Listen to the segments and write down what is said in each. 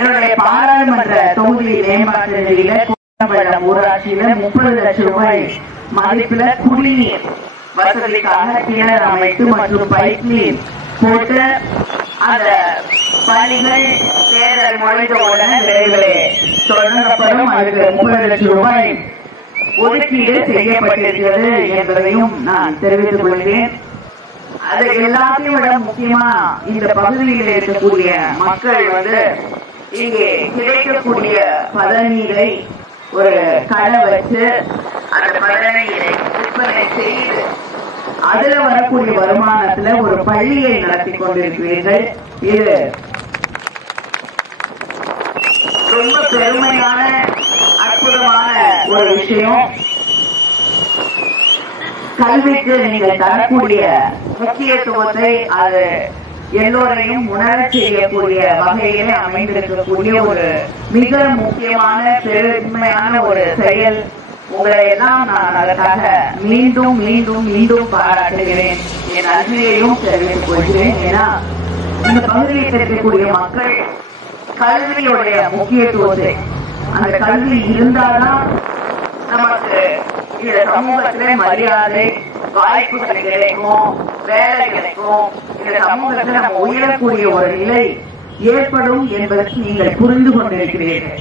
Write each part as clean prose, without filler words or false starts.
என்னுடைய பாராளுமன்ற தொகுதி மேம்பாட்டு நிதியில கோட்டம்பள்ளம் ஊராட்சியில 30 லட்சம் ரூபாய் மதிப்புல குடிநீர் வசதிக்காக கிணறு அமைத்து மற்றும் பைப் நீர் போட்டு அந்த பணிகள் தேர்தல் முடிந்தவுடன் விரைவிலே தொடங்கப்படும். அதுக்கு 30 லட்சம் ரூபாய் ஒதுக்கீடு செய்யப்பட்டிருக்கிறது என்பதையும் நான் தெரிவித்துக் கொள்கிறேன். அது எல்லாத்தையும் விட முக்கியமா இந்த பகுதியில் இருக்கக்கூடிய மக்கள் இங்கே கிடைக்கக்கூடிய பதநீரை ஒரு கடை வச்சு அந்த பதநீரை விற்பனை செய்து அதுல வரக்கூடிய வருமானத்துல ஒரு பள்ளியை நடத்தி கொண்டிருக்கிறீர்கள். இது ரொம்ப பெருமையான அற்புதமான ஒரு விஷயம். கல்விக்கு நீங்கள் தரக்கூடிய முக்கியத்துவத்தை அது எல்லோரையும் உணர செய்யக்கூடிய வகையிலே அமைந்திருக்கக்கூடிய ஒரு மிக முக்கியமான பெருமையான ஒரு செயல். உங்களை எல்லாம் நான் அதற்காக மீண்டும் மீண்டும் மீண்டும் பாராட்டுகிறேன். என் நன்றியையும் தெரிவித்துக் கொள்கிறேன். ஏன்னா இந்த பகுதியில் இருக்கக்கூடிய மக்கள் கல்வியுடைய முக்கியத்துவத்தை, அந்த கல்வி இருந்தால்தான் நமக்கு இந்த சமூகத்திலே மரியாதை, வாய்ப்புகள் கிடைக்கும், வேலை கிடைக்கும், இந்த சமூகத்தில் நம்ம உயரக்கூடிய ஒரு நிலை ஏற்படும் என்பதற்கு நீங்கள் புரிந்து கொண்டிருக்கிறீர்கள்.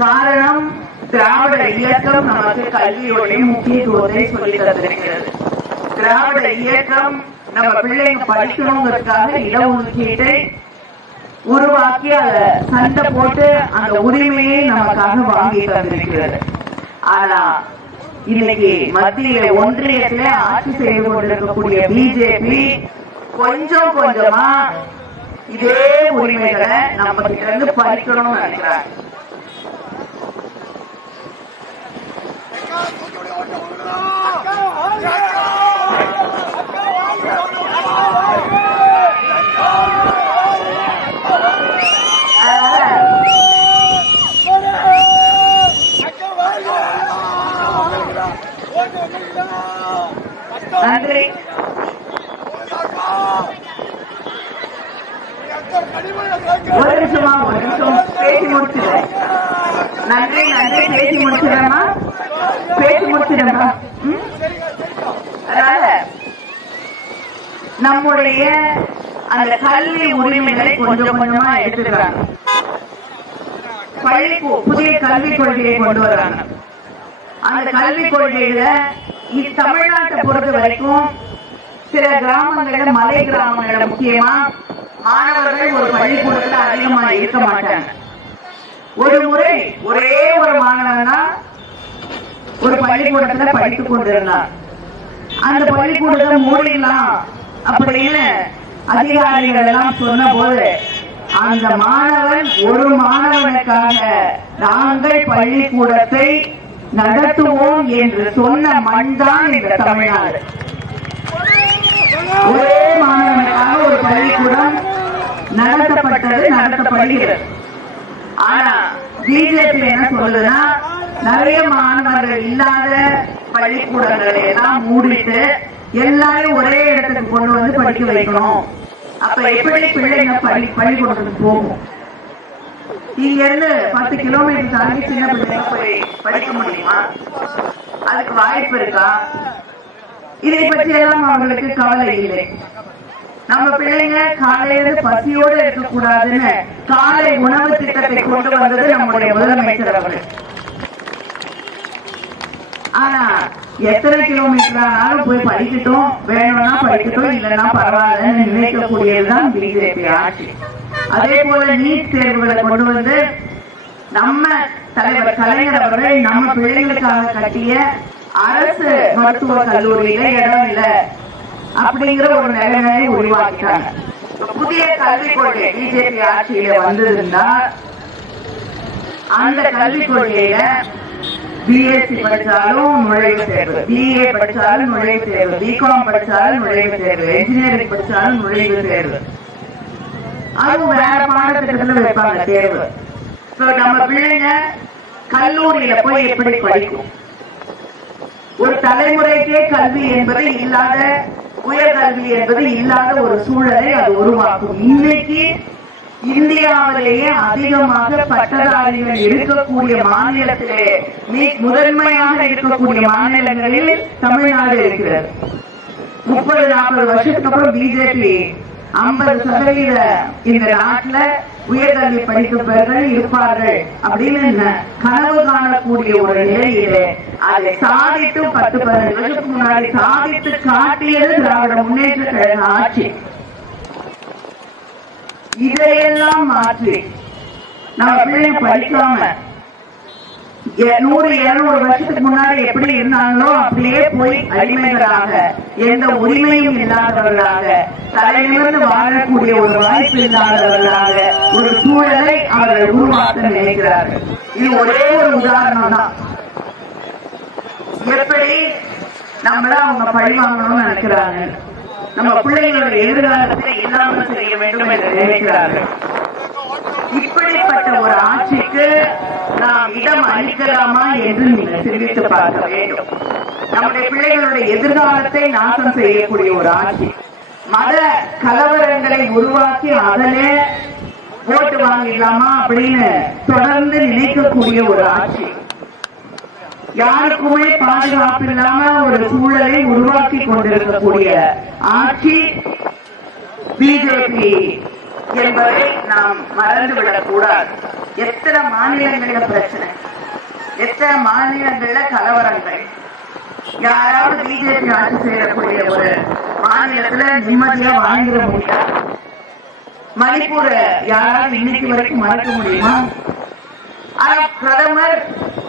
காரணம், திராவிட இயக்கம் நமக்கு கல்வியுடைய முக்கியத்துவத்தை சொல்லி தந்திருக்கிறது. திராவிட இயக்கம் நம்ம பிள்ளைங்க படிக்கணுங்கிறதுக்காக இடஒதுக்கீட்டை உருவாக்கி அதை சண்டை போட்டு அந்த உரிமையை நமக்காக வாங்கி தந்திருக்கிறது. ஆனா இன்னைக்கு மத்திய ஒன்றியத்திலே ஆட்சி செய்து கொண்டிருக்கக்கூடிய பிஜேபி கொஞ்சம் கொஞ்சமா இதே உரிமைகளை நம்ம கிட்ட இருந்து பறிக்கணும்னு நினைக்கிறாங்க. நன்றி. ஒரு நிமிஷம் பேசி முடிச்சிடுறேன். நன்றி நன்றி, பேசி முடிச்சிடறேம்மா, பேசி முடிச்சிடறேம்மா. அதனால நம்முடைய அந்த கல்வி உரிமைகளை கொஞ்சம் கொஞ்சமா எடுத்துக்கிறாங்க. புதிய கல்விக் கொள்கையை கொண்டு வர்றாங்க. அந்த கல்விக் கொள்கையில தமிழ்நாட்டை பொறுத்த வரைக்கும் சில கிராமங்கள்ல, மலை கிராமங்கள்ல முக்கியமா மாணவர்கள் ஒரு பள்ளிக்கூடத்துல அதிகமா இருக்க மாட்டாங்க. ஒரு முறை ஒரே ஒரு மாணவன் தான் ஒரு பள்ளிக்கூடத்துல படித்துக் கொண்டிருந்தார். அந்த பள்ளிக்கூடத்தை மூடிடலாம் அப்படின்னு அதிகாரிகள் எல்லாம் சொன்ன போது அந்த மாணவன், ஒரு மாணவனுக்காக நாங்கள் பள்ளிக்கூடத்தை நடத்துவோம் என்று சொன்ன மண் தான் இந்த தமிழ்நாடு. ஒரே மாணவனுக்காக ஒரு பள்ளிக்கூடம் நடத்தப்பட்டது, நடத்தப்படுகிறது. ஆனா பிஜேபி என்ன சொல்லுதுன்னா, நிறைய மாணவர்கள் இல்லாத பள்ளிக்கூடங்களை எல்லாம் மூடிட்டு எல்லாரும் ஒரே இடத்துக்கு கொண்டு வந்து படிக்க வைக்கணும். அப்ப எப்படி பிள்ளைங்க பள்ளிக்கூடத்துக்கு போகும்? இங்க இருந்து 10 கிலோமீட்டர் தாண்டி சின்ன பிள்ளைங்க போய் படிக்க முடியுமா? அதுக்கு வாய்ப்பு இருக்கா? இதை பற்றி எல்லாம் அவர்களுக்கு கவலை இல்லை. நம்ம பிள்ளைங்க காலையில பசியோடு இருக்கக்கூடாதுன்னு காலை உணவு திட்டத்தை கொண்டு வந்தது நம்முடைய முதலமைச்சர் அவர்கள். ஆனா எத்தனை கிலோமீட்டர் ஆனாலும் போய் படிக்கட்டும், வேணும்னா படிக்கட்டும், இல்லைன்னா பரவாயில்லன்னு நினைக்கக்கூடியதுதான் பிஜேபி ஆட்சி. அதே போல நீட் தேர்வுகளை கொண்டு வந்து நம்ம தலைவர் கலைஞர் அவர்கள் நம்ம பிள்ளைகளுக்காக கட்டிய அரசு மருத்துவ கல்லூரியில இடம் இல்லை அப்படிங்கிற ஒரு நிலைமையை உருவாக்கிட்டாங்க. புதிய கல்விக் கொள்கை பிஜேபி ஆட்சியில வந்திருந்தா அந்த கல்விக் கொள்கையில பிஎஸ்சி படிச்சாலும் நுழைவு தேர்வு, பிஏ படிச்சாலும் நுழைவு தேர்வு, பிகாம் படிச்சாலும் நுழைவு தேர்வு, என்ஜினியரிங் படிச்சாலும் நுழைவு தேர்வு, அதுவும் வேற பாடத்திட்டத்துல வைப்பாங்க தேர்வு. நம்ம பிள்ளைங்க கல்லூரியில போய் எப்படி படிக்கும்? ஒரு தலைமுறைக்கே கல்வி என்பது இல்லாத, உயர்கல்வி என்பது இல்லாத ஒரு சூழலை அது உருவாக்கும். இன்னைக்கு இந்தியாவிலேயே அதிகமாக பட்டதாரிகள் இருக்கக்கூடிய மாநிலத்திலே முதன்மையாக இருக்கக்கூடிய மாநிலங்களில் தமிழ்நாடு இருக்கிறது. 30-40 வருஷத்துக்கு அப்புறம் பிஜேபி 50% இந்த நாட்டில் உயர்கல்வி படித்தவர்கள் இருப்பார்கள் அப்படின்னு கனவு காணக்கூடிய ஒரு நிலையிலே அதை சாதித்து 10-15 வருஷத்துக்கு முன்னாடி சாதித்து காட்டியது திராவிட முன்னேற்ற கழக ஆட்சி. இதையெல்லாம் மாற்றி நம்ம பிள்ளைங்க படிக்காம 100-200 வருஷத்துக்கு முன்னாடி எப்படி இருந்தாங்களோ அப்படியே போய் அடிமைகளாக எந்த உரிமையும் இல்லாதவர்களாக தலைநிமிர்ந்து வாழக்கூடிய ஒரு வாய்ப்பு இல்லாதவர்களாக ஒரு சூழலை அவர்கள் உருவாக்க நினைக்கிறார்கள். இது ஒரே ஒரு உதாரணம் தான். எப்படி நம்மள அவங்க பழி வாங்கணும்னு நினைக்கிறாங்க, நம்ம பிள்ளைகளோட எதிர்காலத்தை இல்லாமல் செய்ய வேண்டும் என்று நினைக்கிறார்கள். இப்படிப்பட்ட ஒரு ஆட்சிக்கு நாம் இடம் அளிக்கலாமா என்று நீங்கள் சிந்தித்து பார்க்க வேண்டும். நம்முடைய பிள்ளைகளுடைய எதிர்காலத்தை நாசம் செய்யக்கூடிய ஒரு ஆட்சி, மத கலவரங்களை உருவாக்கி அதிலே ஓட்டு வாங்கிடலாமா அப்படின்னு தொடர்ந்து நினைக்கக்கூடிய ஒரு ஆட்சி, யாருக்குமே பாதுகாப்பு இல்லாம ஒரு சூழலை உருவாக்கி கொண்டிருக்கக்கூடிய ஆட்சி பிஜேபி என்பதை நாம் மறந்துவிடக் கூடாது. எத்தனை மாநிலங்கள பிரச்சனை, எத்தனை மாநிலங்கள கலவரங்கள். யாராவது பிஜேபி ஆட்சி செய்யக்கூடிய ஒரு மாநிலத்துல நிம்மதியா வாழ்ந்துட முடியாது. மணிப்பூர் யாராவது இன்னைக்கு வரைக்கும் மறக்க முடியுமா? ஆனா பிரதமர்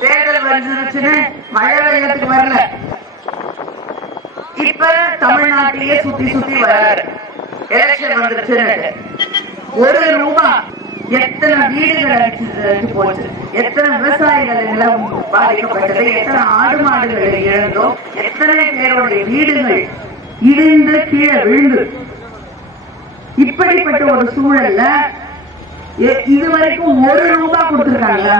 தேர்தல் வந்துருச்சுன்னு மழை வெள்ளத்துக்கு வரல, இப்ப தமிழ்நாட்டிலேயே சுத்தி சுத்தி வராரு. எலெக்ஷன் வந்துருச்சுன்னு ₹1 எத்தனை வீடுகள் அடிச்சு போச்சு, எத்தனை விவசாயிகள் எல்லாம் பாதிக்கப்பட்டது, எத்தனை ஆடு மாடுகளை இழந்தோம், எத்தனை பேருடைய வீடுகள் இடிந்து கீழே விழுந்து. இப்படிப்பட்ட ஒரு சூழல்ல இதுவரைக்கும் ₹1 கொடுத்திருக்காங்களா?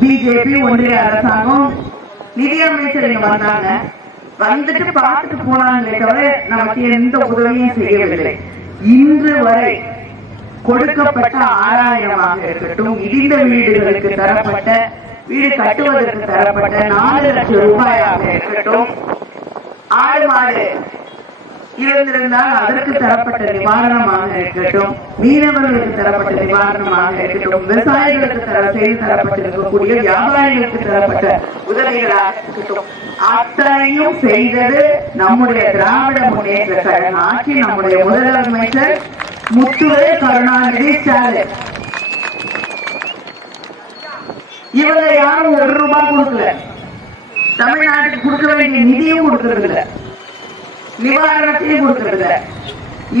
பிஜேபி ஒன்றிய அரசாங்கம் நிதியமைச்சர் இங்க வந்தாங்க, வந்துட்டு பார்த்துட்டு போனாங்களே தவிர நமக்கு எந்த உதவியும் செய்யவில்லை. இன்று வரை கொடுக்கப்பட்ட 6000 இருக்கட்டும், இடிந்த வீடுகளுக்கு தரப்பட்ட, வீடு கட்டுவதற்கு தரப்பட்ட 4 லட்சம் ரூபாயாக இருக்கட்டும், ஆடு மாடு இருந்திருந்தால் அதற்கு தரப்பட்ட நிவாரணமாக இருக்கட்டும், மீனவர்களுக்கு தரப்பட்ட நிவாரணமாக இருக்கட்டும், விவசாயிகளுக்கு செய்து தரப்பட்டிருக்கக்கூடிய வியாபாரிகளுக்கு தரப்பட்ட உதவிகளாக இருக்கட்டும், அத்தனையும் செய்தது நம்முடைய திராவிட முன்னேற்ற கழக ஆட்சி, நம்முடைய முதலமைச்சர் முத்துவே கருணாநிதி ஸ்டாலின். இவங்க யாரும் ₹1 கொடுக்கல, தமிழ்நாட்டுக்கு கொடுக்க வேண்டிய நிதியும் கொடுக்கறதில்லை, நிவாரணத்தையும் கொடுக்கிறது.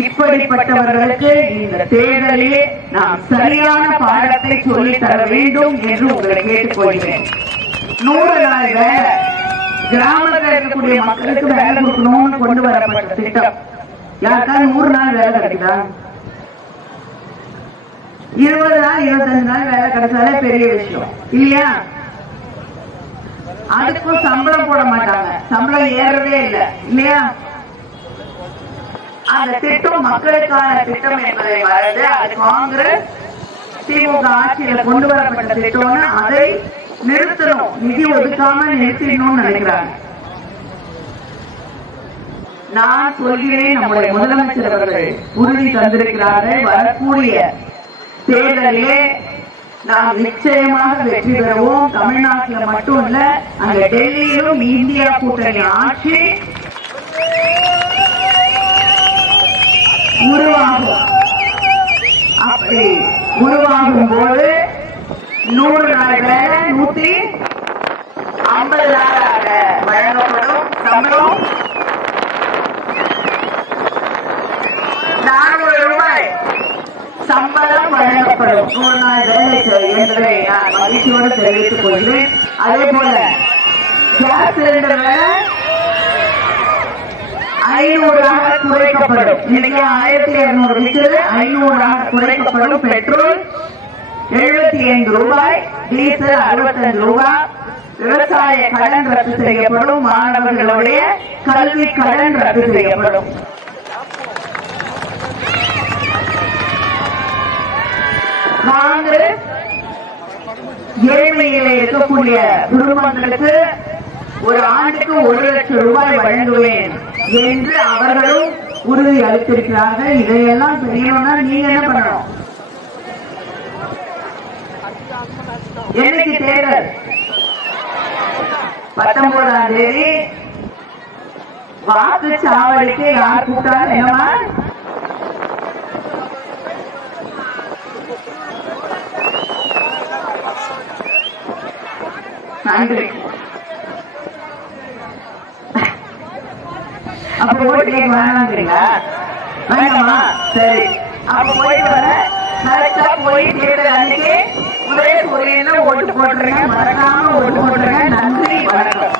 இப்படிப்பட்டவர்களுக்கு இந்த தேர்தலிலே நாம் சரியான பாடத்தை சொல்லித் தர வேண்டும் என்று உங்களை கேட்டுக்கொள்கிறேன். 100 நாள் வேலை, கிராமத்தில் இருக்கக்கூடிய மக்களுக்கு வேலை கொடுக்கணும்னு கொண்டு வரப்பட்ட திட்டம். யாருக்காவது 100 நாள் வேலை கிடைக்குதா? 20 நாள் 25 நாள் வேலை கிடைச்சாலே பெரிய விஷயம் இல்லையா? அதுக்கும் சம்பளம் போட மாட்டாங்க, சம்பளம் ஏறவே இல்லை இல்லையா? அந்த திட்டம் மக்களுக்கான திட்டம் என்பதை மறந்து அது காங்கிரஸ் திமுக ஆட்சியில கொண்டு வரப்பட்ட திட்டம்னு அதை நிறுத்தணும், நிதி ஒதுக்காம நிறுத்தணும்னு நினைக்கிறாங்க. நான் சொல்கிறேன், நம்முடைய முதலமைச்சர் அவர்கள் உறுதி தந்திருக்கிறார்கள், வரக்கூடிய தேர்தலிலே நாம் நிச்சயமாக வெற்றி பெறுவோம். தமிழ்நாட்டில் மட்டும் இல்ல, அங்க டெல்லியிலும் இந்தியா கூட்டணி ஆட்சி உருவாகும். அப்படி உருவாகும் போது 100 நாள் வேலை 150 நாளாக வழங்கப்படும். சம்பளம் ₹400 சம்பளம் வழங்கப்படும் 100 நாள் வேலைக்கு என்பதை நான் மகிழ்ச்சியோடு தெரிவித்துக் கொள்கிறேன். அதே போல கேஸ் சிலிண்டர் வேலை 500 குறைக்கப்படும். இன்னைக்கு 1200 விற்கிறது, 500 குறைக்கப்படும். Petrol ₹75, diesel ₹65. விவசாய கடன் ரத்து செய்யப்படும். மாணவர்களுடைய கல்வி கடன் ரத்து செய்யப்படும். ஏழ்மையில இருக்கக்கூடிய குடும்பங்களுக்கு ஒரு ஆண்டுக்கு 1 லட்சம் ரூபாய் வழங்குவேன் என்று அவர்களும் உறுதி அளித்திருக்கிறார்கள். இதையெல்லாம் செய்யணும்னா நீங்க என்ன பண்ணணும்? என்னைக்கு தேர்தல்? 19ஆம் தேதி. வாக்குச்சாவடிக்கு யார் கூப்பிட்டாரு? என்னமா நன்றி. அப்ப ஓட்டு கேட்க வேணாங்கிறீங்களா? வேண்டாமா? சரி, அப்ப போயிட்டு வர கரெக்டா போய் தேர்தல் அன்னைக்கு ஒரே ஓட்டு போட்டுருங்க. மறக்காம ஓட்டு போட்டுருங்க. நன்றி, வணக்கம்.